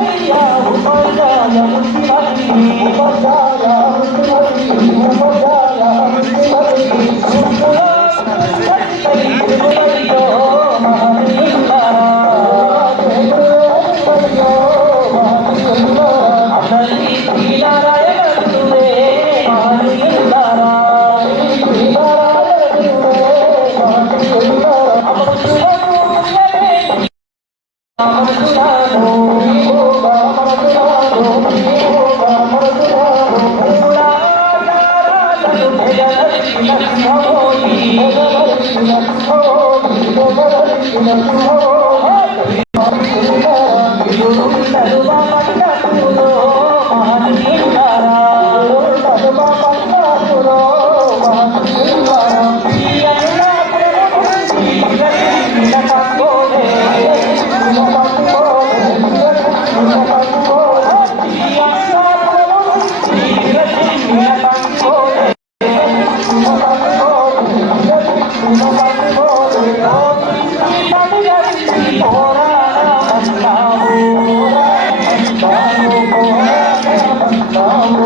হুসাইয়া হুসাইয়া মুসিবাতি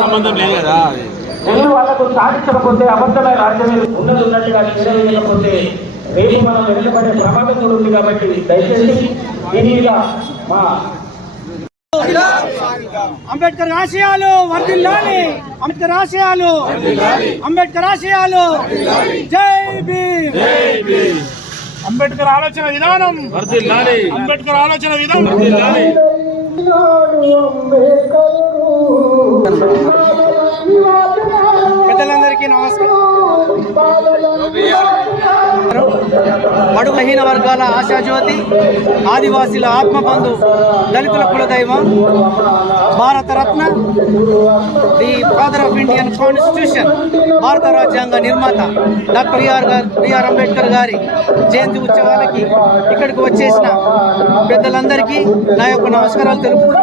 సంబంధం లేదు కదా ముందు వాళ్ళకు సాధించకపోతే అబద్ధమైన రాజ్యం ఉన్నది ఉన్నట్టుగా నిర్ణయించకపోతే రేపు మనం వెనుకబడే ప్రమాదం కూడా ఉంది కాబట్టి దయచేసి దీని మీద మా అంబేద్కర్ ఆశయాలు వర్దిల్లాలి అంబేద్కర్ ఆశయాలు అంబేద్కర్ ఆశయాలు జై భీమ్. అంబేద్కర్ ఆలోచన విధానం. అంబేద్కర్ ఆలోచన విధానం. పెద్దలందరికీ నమస్కారం. బడుగుహీన వర్గాల ఆశాజ్యోతి ఆదివాసీల ఆత్మబంధు దళితుల కులదైవం Bharat Ratna the father of Indian constitution భారత రాజ్యాంగ నిర్మాత doctor BR garu BR Ambedkar గారి జయంతి ఉత్సవాలకి ఇక్కడికి వచ్చేసిన పెద్దలందరికీ నా యొక్క నమస్కారాలు తెలుపుతూ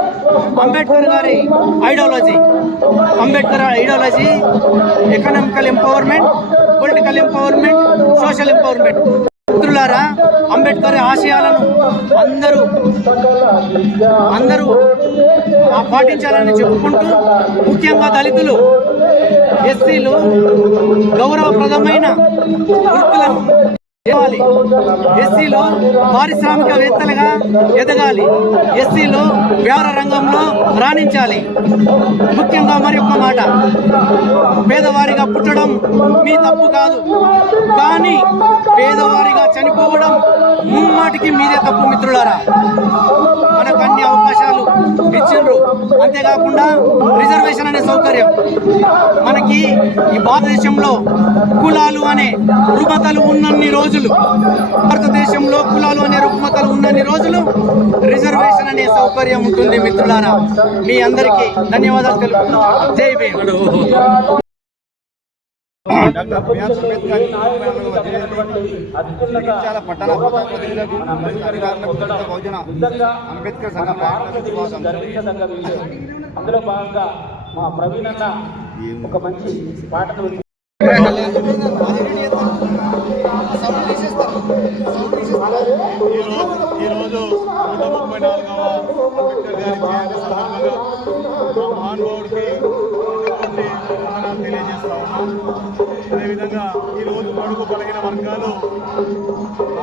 అంబేద్కర్ గారి ideology Ambedkar ideology economical empowerment political empowerment social empowerment మిత్రులారా అంబేద్కర్ ఆశయాలను అందరూ అందరూ ఆ పాటించాలని చెప్పుకుంటూ ముఖ్యంగా దళితులు ఎస్సీలు గౌరవప్రదమైన వృత్తులను ఎస్సీలో పారిశ్రామికవేత్తలుగా ఎదగాలి. ఎస్సీలో వ్యాపార రంగంలో రాణించాలి. ముఖ్యంగా మరి ఒక్క మాట. పేదవారిగా పుట్టడం మీ తప్పు కాదు. కానీ పేదవారిగా చనిపోవడం ముమ్మాటికి మీదే తప్పు మిత్రులారా. మనకు అన్ని అవకాశాలు ఇచ్చిండ్రు. అంతేకాకుండా రిజర్వేషన్ అనే సౌకర్యం. మనకి ఈ భారతదేశంలో కులాలు అనే రుమతలు ఉన్నన్ని రోజులు భారతదేశంలో కులాలు అనే రుగ్మతలు ఉన్నన్ని రోజులు రిజర్వేషన్ అనే సౌకర్యం ఉంటుంది మిత్రులారా మీ అందరికీ ధన్యవాదాలు తెలుపుతూ జై భీమ్ డాక్టర్ బిఆర్ అంబేద్కర్ జగిత్యాల పట్టణ ప్రతినిధులకు అంబేద్కర్ గారులకు దళిత బహుజన అంబేద్కర్ సంఘ పాలకులకు స్వాగతం. అందులో భాగంగా మా ప్రవీణ్ అన్న ఒక మంచి పాటను ఈరోజు నూట ముప్పై నాలుగవ అంబేద్కర్ గారి జయంతి సందర్భంగా మా మహానుభావుడికి ఉన్నటువంటి వందనాలు తెలియజేస్తా ఉన్నాం అదేవిధంగా ఈరోజు బడుగు బలగిన వర్గాలు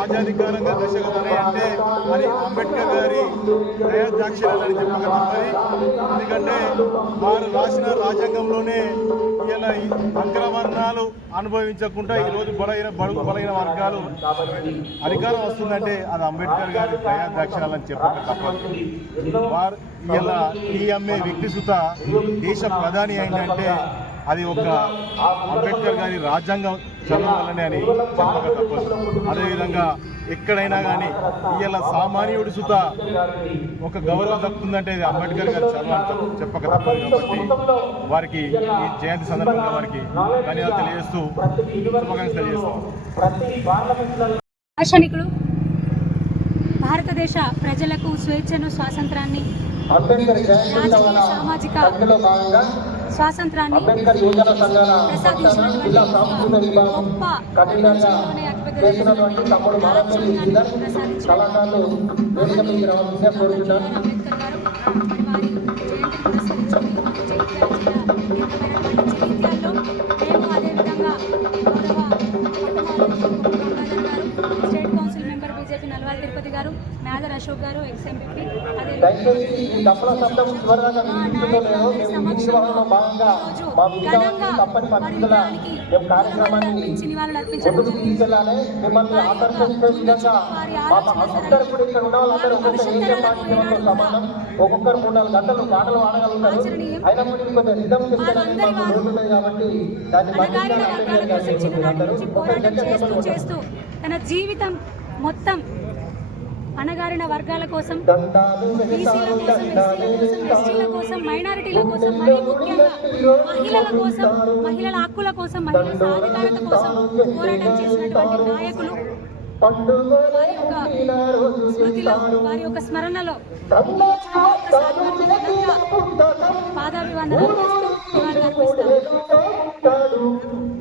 రాజ్యాధికారంగా దశగతనే అంటే అది అంబేద్కర్ గారి దయాదాక్షిణ్యాలని చెప్పక తప్పది ఎందుకంటే వారు రాసిన రాజ్యాంగంలోనే ఇలా ఈ అగ్రవర్ణాలు అనుభవించకుండా ఈరోజు బలైన బడుగు బలైన వర్గాలు అధికారం వస్తుందంటే అది అంబేద్కర్ గారి దయాదాక్షిణ్యాలని చెప్పక తప్పదు. వారు ఇలా ఈ అమ్మే వ్యక్తి సుత దేశ ప్రధాని అయిందంటే అది ఒక అంబేద్కర్ గారి రాజ్యాంగం చదవాలని అని చెప్పక తప్పదు అదేవిధంగా ఎక్కడైనా కానీ ఇవాళ సామాన్యుడి సుత ఒక గౌరవం దక్కుతుందంటే అది అంబేద్కర్ గారి చదవాలని చెప్పక తప్పదు కాబట్టి వారికి ఈ జయంతి సందర్భంగా వారికి ధన్యవాదాలు తెలియజేస్తూ శుభాకాంక్షలు తెలియజేస్తాం. దార్శనికుడు భారతదేశ ప్రజలకు స్వేచ్ఛను స్వాతంత్రాన్ని అంబేద్కర్ జయంతి రాజకీయ సామాజిక స్వాతంత్రాన్ని ప్రసాదించినటువంటి గొప్ప ప్రపంచంలోనే అతిపెద్ద అంబేద్కర్ గారు వారి జయంతిని పురస్కరించుకొని అదేవిధంగా గౌరవ state council member BJP Nalwal Tirupati garu Medar Ashok గారు ఎక్స్ ఎంపీ దయచేసి ఈ దప్పల శబ్దం చివరిదాకా వినిపిస్తుందో లేదో మేము నిర్వహణలో భాగంగా మా తప్పని పరిస్థితుల మేము కార్యక్రమాన్ని ముందుకు తీసుకెళ్ళాలి మిమ్మల్ని ఆకర్షించే విధంగా మా అందరూ కూడా ఇక్కడ ఉన్న వాళ్ళందరూ ఒక్కొక్క ఏకే సమానం ఒక్కొక్కరు మూడు నాలుగు గంటలు పాటలు ఆడగలుగుతారు అయినప్పటికీ కొంచెం రిధం తీసుకెళ్ళడానికి మాకు కాబట్టి దాన్ని పోరాటం చేస్తూ చేస్తూ తన జీవితం మొత్తం అణగారిన వర్గాల కోసం బీసీల కోసం ఎస్సీల కోసం ఎస్టీల కోసం మైనారిటీల కోసం మరీ ముఖ్యంగా మహిళల కోసం మహిళల హక్కుల కోసం మహిళల సాధికారత కోసం పోరాటం చేసినటువంటి నాయకులు వారి యొక్క స్మృతిలో వారి యొక్క స్మరణలో వారికి పాదాభివందనాలు చేస్తూ నివాళులు అర్పిస్తాము